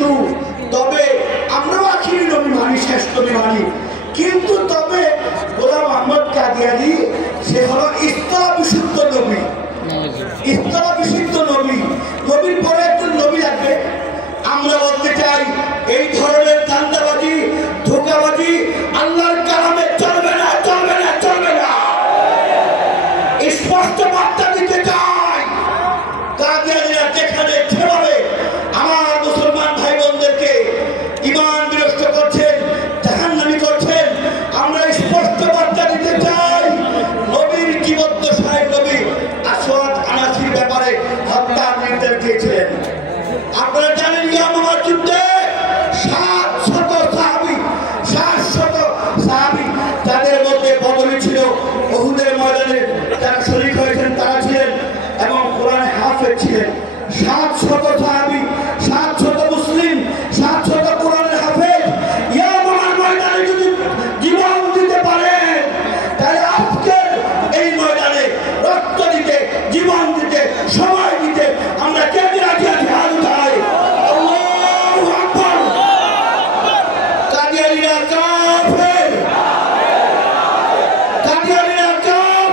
কিন্তু তবে আমরাও আখিরি নবী মানি, শেষ নবী মানি, কিন্তু তবে গোলাম আহমদ কাদিয়ানী সে হলো ইসলাম বিশুদ্ধ নবী, ইসলাম বিশুদ্ধ নবী। নবীর পরে একজন নবী লাগবে। আমরা বলতে চাই এই ধরনের ধান্দাবাজি, ধোঁকাবাজি আল্লাহর কালামে চলবে না, চলবে না, চলবে না। স্পষ্ট বার্তা দিতে চাই, কাদিয়ানীরা যেখানে যেভাবে আমার মুসলমান ভাই বোনদেরকে ঈমান বিনষ্ট করছেন, জাহান্নামী করছেন, আমরা স্পষ্ট বার্তা দিতে চাই। নবীর জীবদ্দশায় নবী আসওয়াদ আনাসির ব্যাপারে হত্যার নির্দেশ দিয়েছিলেন। আপনারা জানেন ইয়ামামার যুদ্ধ